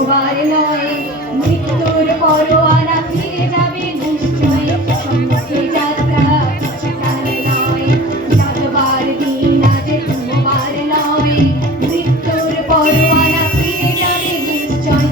বহুবার নয়, মৃত্যুর পরোয়ানা ফিরে যাবে নিশ্চয়, সম্মুখে যাত্রা কিছুকাল নয়, যাদবার দিন আজ বহুবার নয়, মৃত্যুর পরোয়ানা ফিরে যাবে নিশ্চয়,